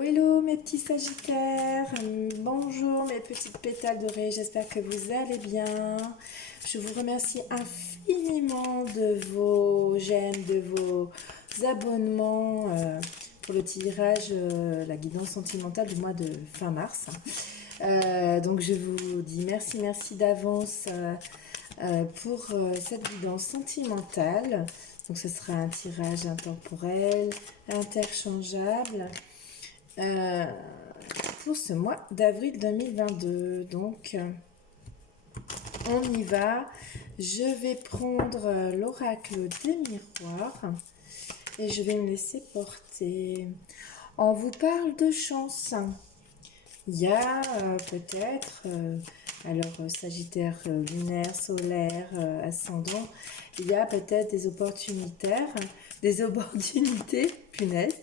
Hello, hello mes petits sagittaires, bonjour mes petites pétales dorées, j'espère que vous allez bien. Je vous remercie infiniment de vos j'aime, de vos abonnements pour le tirage, la guidance sentimentale du mois de fin mars. Donc je vous dis merci d'avance pour cette guidance sentimentale. Donc ce sera un tirage intemporel, interchangeable pour ce mois d'avril 2022. Donc on y va. Je vais prendre l'oracle des miroirs et je vais me laisser porter. On vous parle de chance. Il y a peut-être, Sagittaire lunaire, solaire, ascendant, il y a peut-être des opportunités, punaise.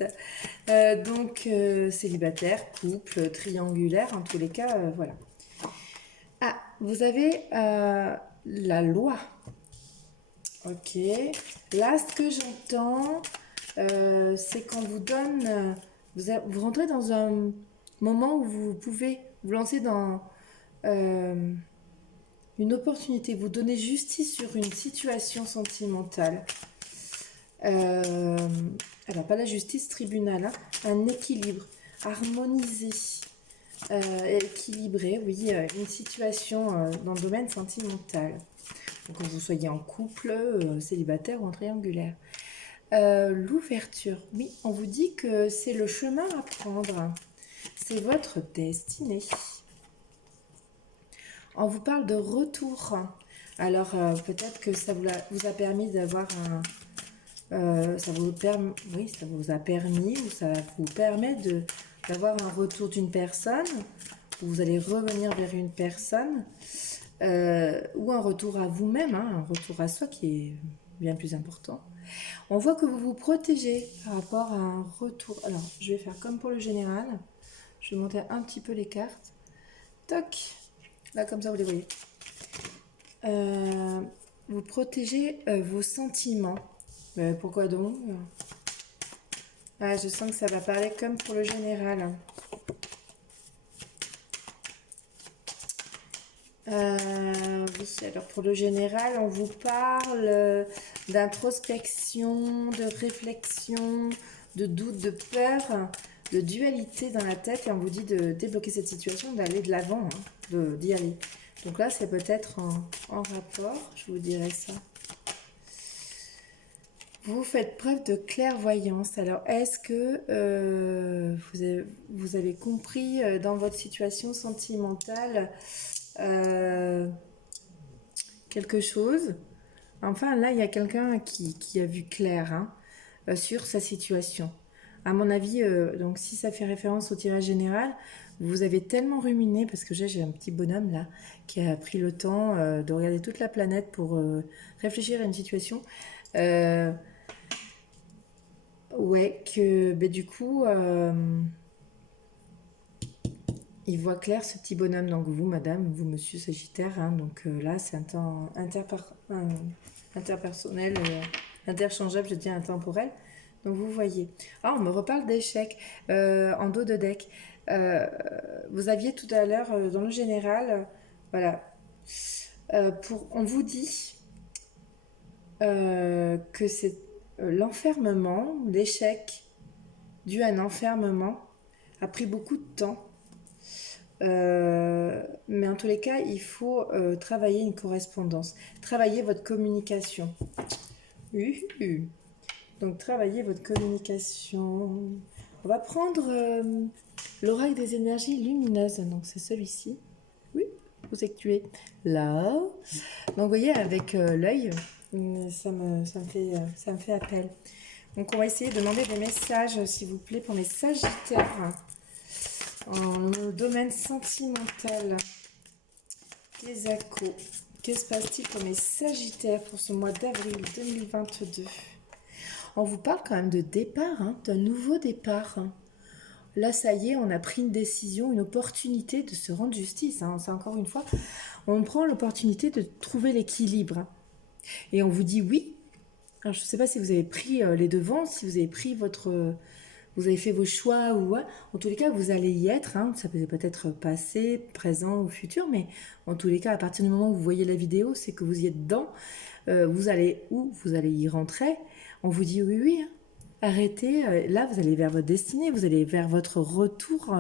Donc célibataire, couple, triangulaire, en tous les cas, voilà. Ah, vous avez la loi. Ok. Là, ce que j'entends, c'est qu'on vous donne, vous rentrez dans un moment où vous pouvez vous lancer dans une opportunité, vous donner justice sur une situation sentimentale. Alors, pas la justice tribunal, hein, un équilibre, harmonisé, équilibré, oui, une situation dans le domaine sentimental. Donc, que vous soyez en couple, célibataire ou en triangulaire. L'ouverture, oui, on vous dit que c'est le chemin à prendre. C'est votre destinée. On vous parle de retour. Alors, peut-être que ça vous a permis d'avoir ça vous a permis ou ça vous permet d'avoir un retour d'une personne. Vous allez revenir vers une personne ou un retour à vous-même, hein, un retour à soi qui est bien plus important. On voit que vous vous protégez par rapport à un retour. Alors, je vais faire comme pour le général. Je vais monter un petit peu les cartes. Toc. Là, comme ça, vous les voyez. Vous protégez vos sentiments. Pourquoi donc? Je sens que ça va parler comme pour le général. Oui, alors pour le général, on vous parle d'introspection, de réflexion, de doute, de peur, de dualité dans la tête, et on vous dit de débloquer cette situation, d'aller de l'avant, hein, d'y aller. Donc là, c'est peut-être en rapport, je vous dirais ça. Vous faites preuve de clairvoyance. Alors, est-ce que vous avez compris dans votre situation sentimentale quelque chose? Enfin, là, il y a quelqu'un qui a vu clair, hein, sur sa situation. À mon avis, donc si ça fait référence au tirage général, vous avez tellement ruminé, parce que j'ai un petit bonhomme là qui a pris le temps de regarder toute la planète pour réfléchir à une situation. Ouais, que du coup, il voit clair ce petit bonhomme. Donc vous, madame, vous, monsieur Sagittaire, hein, donc là, c'est un temps interpersonnel, interchangeable, je dis intemporel. Donc vous voyez. Ah, on me reparle d'échecs en dos de deck. Vous aviez tout à l'heure, dans le général, voilà, on vous dit que c'est l'enfermement, l'échec dû à un enfermement a pris beaucoup de temps. Mais en tous les cas, il faut travailler une correspondance, travailler votre communication. Donc, travailler votre communication. On va prendre l'oracle des énergies lumineuses. Donc, c'est celui-ci. Oui, vous es là. Donc, vous voyez, avec l'œil, ça me fait appel. Donc, on va essayer de demander des messages, s'il vous plaît, pour mes sagittaires. En domaine sentimental, des accos. Que se passe-t-il pour mes sagittaires pour ce mois d'avril 2022? On vous parle quand même de départ, hein, d'un nouveau départ. Là, ça y est, on a pris une décision, une opportunité de se rendre justice. Hein. C'est encore une fois, on prend l'opportunité de trouver l'équilibre. Et on vous dit oui. Alors, je ne sais pas si vous avez pris les devants, si vous avez pris votre vous avez fait vos choix, ou en tous les cas, vous allez y être. Hein. Ça peut être passé, présent ou futur, mais en tous les cas, à partir du moment où vous voyez la vidéo, c'est que vous y êtes dedans. Vous allez où? Vous allez y rentrer. On vous dit oui, oui. Hein. Arrêtez. Là, vous allez vers votre destinée. Vous allez vers votre retour.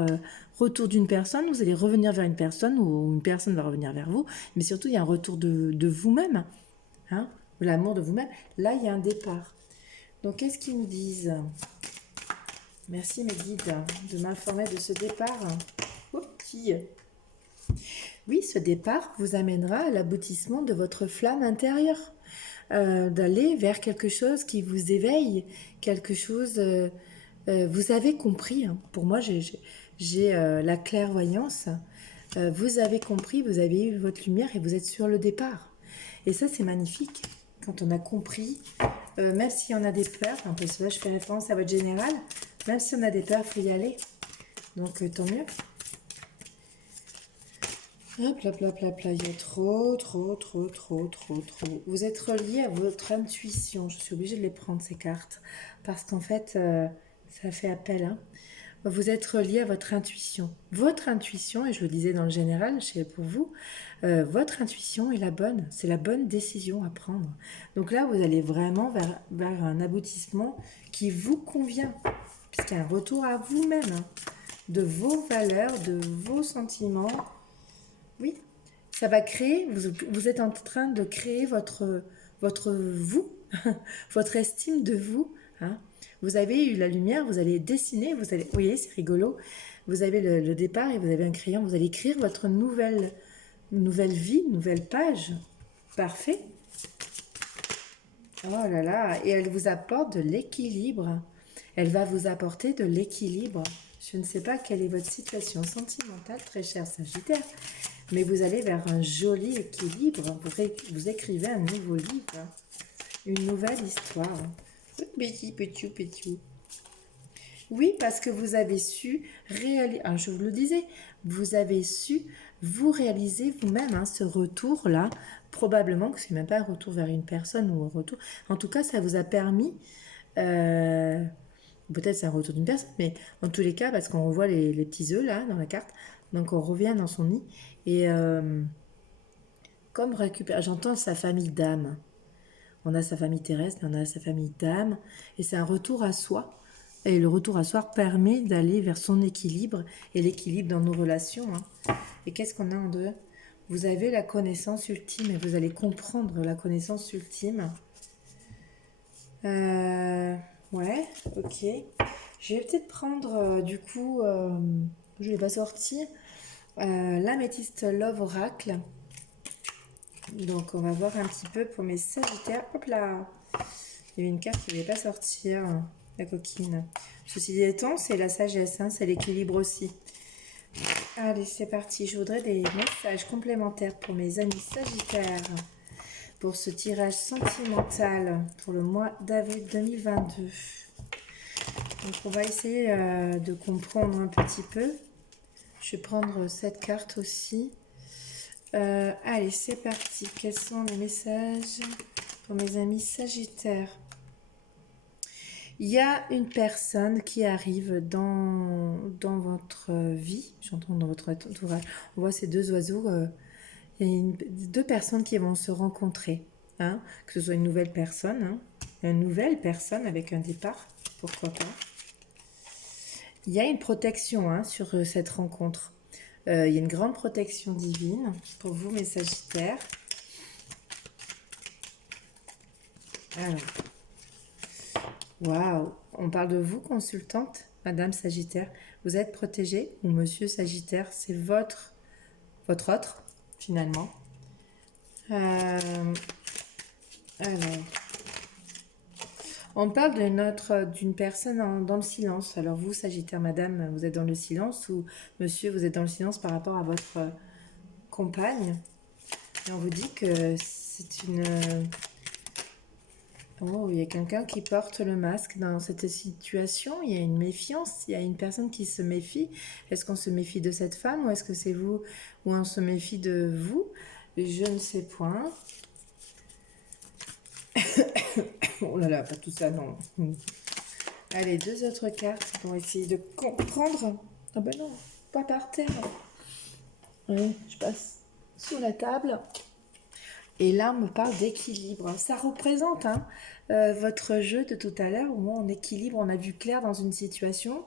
Retour d'une personne. Vous allez revenir vers une personne ou une personne va revenir vers vous. Mais surtout, il y a un retour de vous-même. Hein, l'amour de vous-même. Là, il y a un départ. Donc, qu'est-ce qu'ils nous disent? Merci mes guides de m'informer de ce départ. Oh, petit. Oui, ce départ vous amènera à l'aboutissement de votre flamme intérieure. D'aller vers quelque chose qui vous éveille, quelque chose... vous avez compris, hein. Pour moi, j'ai la clairvoyance. Vous avez compris, vous avez eu votre lumière et vous êtes sur le départ. Et ça, c'est magnifique. Quand on a compris, même s'il y en a des peurs, un peu là, je fais référence à votre général, même si on a des peurs, il faut y aller. Donc, tant mieux. Hop, hop, hop, hop, là, il y a trop. Vous êtes relié à votre intuition. Je suis obligée de les prendre, ces cartes. Parce qu'en fait, ça fait appel. Hein. Vous êtes relié à votre intuition. Votre intuition, et je le disais dans le général, pour vous, votre intuition est la bonne. C'est la bonne décision à prendre. Donc là, vous allez vraiment vers un aboutissement qui vous convient. Puisqu'il y a un retour à vous-même. Hein, de vos valeurs, de vos sentiments. Oui, ça va créer, vous êtes en train de créer votre vous, votre estime de vous. Hein. Vous avez eu la lumière, vous allez dessiner, vous voyez, c'est rigolo. Vous avez le départ et vous avez un crayon, vous allez écrire votre nouvelle vie, nouvelle page. Parfait. Oh là là, et elle vous apporte de l'équilibre. Elle va vous apporter de l'équilibre. Je ne sais pas quelle est votre situation sentimentale, très cher Sagittaire. Mais vous allez vers un joli équilibre. Vous écrivez un nouveau livre. Une nouvelle histoire. Petit. Oui, parce que vous avez su réaliser... Ah, je vous le disais. Vous avez su vous réaliser vous-même. Hein, ce retour-là, probablement que ce n'est même pas un retour vers une personne ou un retour... En tout cas, ça vous a permis... Peut-être c'est un retour d'une personne, mais en tous les cas, parce qu'on revoit les petits œufs là dans la carte, donc on revient dans son nid et comme récupère, j'entends sa famille d'âme. On a sa famille terrestre, mais on a sa famille d'âme et c'est un retour à soi. Et le retour à soi permet d'aller vers son équilibre et l'équilibre dans nos relations. Hein. Et qu'est-ce qu'on a en deux? Vous avez la connaissance ultime et vous allez comprendre la connaissance ultime. Ouais, ok. Je vais peut-être prendre, du coup, je ne l'ai pas sorti, l'améthyste Love Oracle. Donc, on va voir un petit peu pour mes Sagittaires. Hop là! Il y avait une carte qui ne voulait pas sortir, la coquine. Ceci dit étant, c'est la sagesse, hein, c'est l'équilibre aussi. Allez, c'est parti. Je voudrais des messages complémentaires pour mes amis Sagittaires. Pour ce tirage sentimental pour le mois d'avril 2022. Donc on va essayer de comprendre un petit peu. Je vais prendre cette carte aussi. Allez, c'est parti. Quels sont les messages pour mes amis Sagittaires? Il y a une personne qui arrive dans votre vie. J'entends dans votre entourage. On voit ces deux oiseaux. Il y a deux personnes qui vont se rencontrer, hein, que ce soit une nouvelle personne, hein, une nouvelle personne avec un départ, pourquoi pas. Il y a une protection hein, sur cette rencontre. Il y a une grande protection divine pour vous, mes Sagittaires. Alors, waouh, on parle de vous, consultante, Madame Sagittaire. Vous êtes protégée ou Monsieur Sagittaire, c'est votre autre. Finalement. Alors, on parle d'une personne dans le silence. Alors vous, Sagittaire, Madame, vous êtes dans le silence ou Monsieur, vous êtes dans le silence par rapport à votre compagne. Et on vous dit que c'est une... Oh, il y a quelqu'un qui porte le masque dans cette situation. Il y a une méfiance. Il y a une personne qui se méfie. Est-ce qu'on se méfie de cette femme ou est-ce que c'est vous ou on se méfie de vous? Je ne sais point. Oh là là, pas tout ça, non. Allez, deux autres cartes vont essayer de comprendre. Ah ben non, pas par terre. Oui, je passe sous la table. Et là, on me parle d'équilibre. Ça représente votre jeu de tout à l'heure, où on équilibre, on a vu clair dans une situation.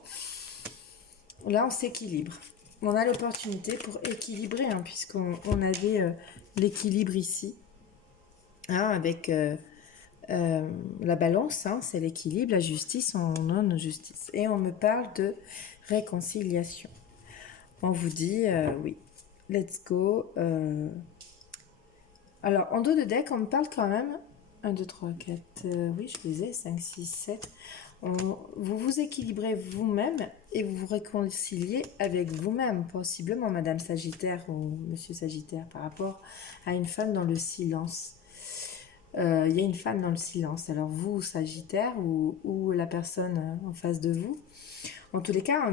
Là, on s'équilibre. On a l'opportunité pour équilibrer, puisqu'on avait l'équilibre ici, avec la balance, c'est l'équilibre, la justice, on non-justice. Et on me parle de réconciliation. On vous dit, oui, let's go. Alors, en dos de deck, on me parle quand même 1, 2, 3, 4, oui, je les ai, 5, 6, 7. Vous vous équilibrez vous-même et vous vous réconciliez avec vous-même, possiblement, Madame Sagittaire ou Monsieur Sagittaire, par rapport à une femme dans le silence. Il y a une femme dans le silence. Alors, vous, Sagittaire, ou la personne en face de vous. En tous les cas, en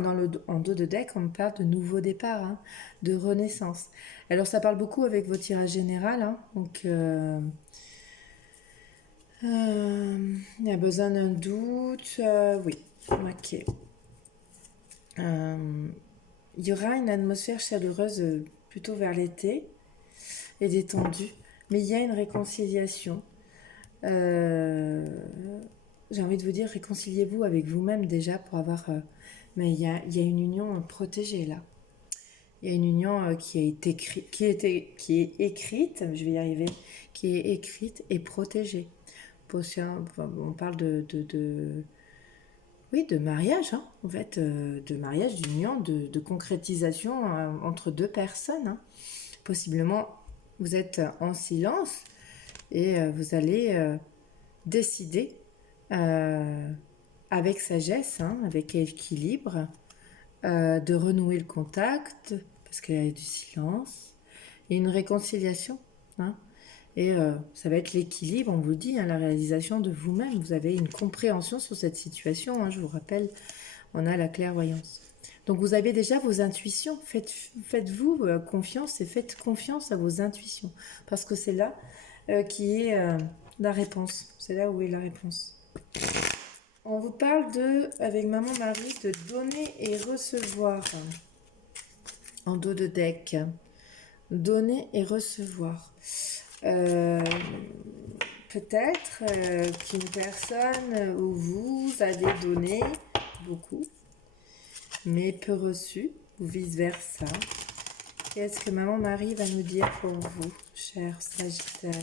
dos de deck, on me parle de nouveau départ, de renaissance. Alors, ça parle beaucoup avec votre tirage général. Donc, il y a besoin d'un doute. Oui, ok. Il y aura une atmosphère chaleureuse plutôt vers l'été et détendue. Mais il y a une réconciliation. J'ai envie de vous dire, réconciliez-vous avec vous-même déjà pour avoir... mais il y a une union protégée là. Il y a une union qui est écrite, je vais y arriver, qui est écrite et protégée. On parle oui, de mariage, en fait, de mariage, d'union, de concrétisation entre deux personnes. Possiblement, vous êtes en silence et vous allez décider avec sagesse, avec équilibre, de renouer le contact, parce qu'il y a du silence, et une réconciliation. Et ça va être l'équilibre, on vous dit, la réalisation de vous-même. Vous avez une compréhension sur cette situation. Je vous rappelle, on a la clairvoyance. Donc vous avez déjà vos intuitions. Faites-vous confiance et faites confiance à vos intuitions. Parce que c'est là qui est la réponse. C'est là où est la réponse. On vous parle avec Maman Marie, de donner et recevoir. En dos de deck. Donner et recevoir. Peut-être qu'une personne ou vous avez donné beaucoup, mais peu reçu, ou vice-versa. Qu'est-ce que Maman Marie va nous dire pour vous, cher Sagittaire?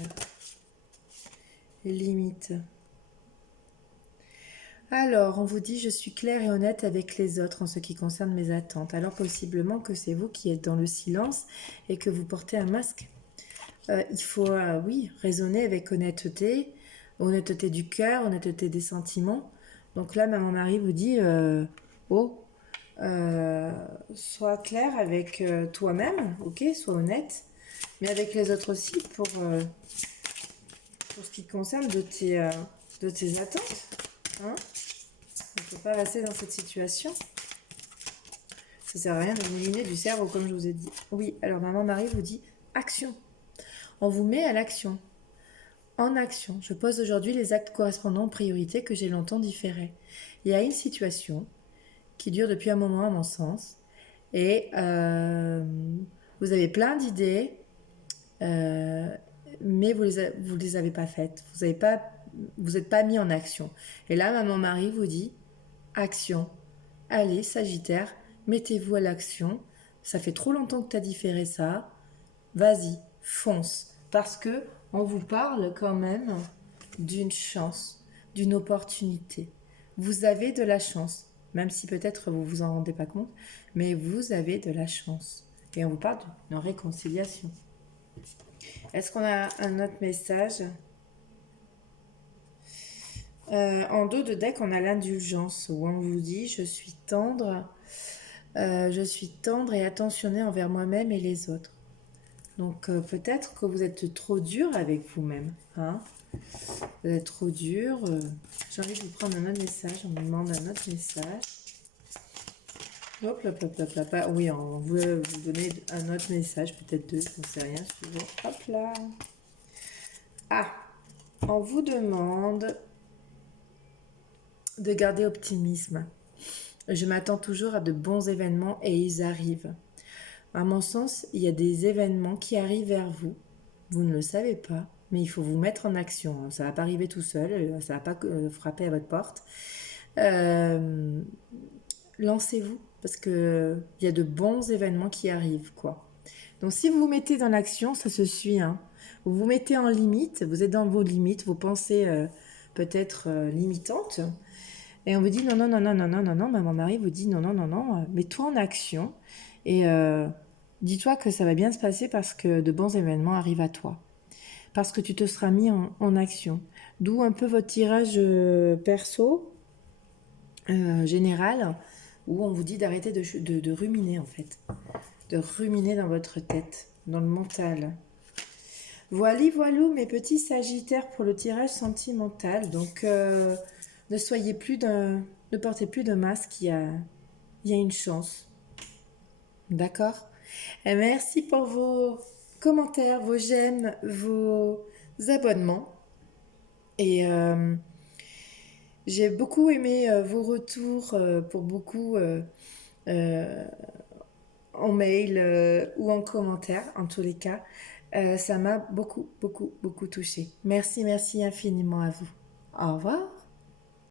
Les limites. Alors, on vous dit, je suis claire et honnête avec les autres en ce qui concerne mes attentes. Alors, possiblement que c'est vous qui êtes dans le silence et que vous portez un masque. Il faut, oui, raisonner avec honnêteté, honnêteté du cœur, honnêteté des sentiments. Donc là, Maman Marie vous dit, sois clair avec toi-même, ok, sois honnête, mais avec les autres aussi pour ce qui concerne de tes attentes. On ne peut pas rester dans cette situation. Ça sert à rien de vous éliminer du cerveau, comme je vous ai dit. Oui, alors Maman Marie vous dit action. On vous met à l'action. En action, je pose aujourd'hui les actes correspondants aux priorités que j'ai longtemps différées. Il y a une situation qui dure depuis un moment à mon sens et vous avez plein d'idées, mais vous les avez pas faites. Vous n'êtes pas mis en action. Et là, Maman Marie vous dit action. Allez, Sagittaire, mettez-vous à l'action. Ça fait trop longtemps que tu as différé ça. Vas-y, fonce. Parce que on vous parle quand même d'une chance, d'une opportunité. Vous avez de la chance, même si peut-être vous vous en rendez pas compte, mais vous avez de la chance. Et on vous parle d'une réconciliation. Est-ce qu'on a un autre message? En dos de deck, on a l'indulgence, où on vous dit, je suis tendre et attentionné envers moi-même et les autres. Donc peut-être que vous êtes trop dur avec vous-même. Vous êtes trop dur. J'ai envie de vous prendre un autre message. On me demande un autre message. Hop, hop, hop, hop, hop. Oui, on veut vous donner un autre message. Peut-être deux, je ne sais rien. Suivant. Hop là. Ah, on vous demande de garder optimisme. Je m'attends toujours à de bons événements et ils arrivent. À mon sens, il y a des événements qui arrivent vers vous. Vous ne le savez pas, mais il faut vous mettre en action. Ça ne va pas arriver tout seul, ça ne va pas frapper à votre porte. Euh, Lancez-vous, parce que il y a de bons événements qui arrivent, quoi. Donc si vous vous mettez dans l'action, ça se suit, hein. Vous vous mettez en limite, vous êtes dans vos limites, vos pensées peut-être limitantes, et on vous dit non, non, non, non, non, non, non, non, maman Marie vous dit non, non, non, non, mets-toi en action et dis-toi que ça va bien se passer parce que de bons événements arrivent à toi. Parce que tu te seras mis en action. D'où un peu votre tirage perso, général, où on vous dit d'arrêter de ruminer en fait. De ruminer dans votre tête, dans le mental. Voilà, voilou, mes petits sagittaires pour le tirage sentimental. Donc, ne soyez plus ne portez plus de masque, il y a une chance. D'accord? Et merci pour vos commentaires, vos j'aime, vos abonnements. Et j'ai beaucoup aimé vos retours pour beaucoup euh, en mail ou en commentaire, en tous les cas. Ça m'a beaucoup, beaucoup, beaucoup touché. Merci, merci infiniment à vous. Au revoir.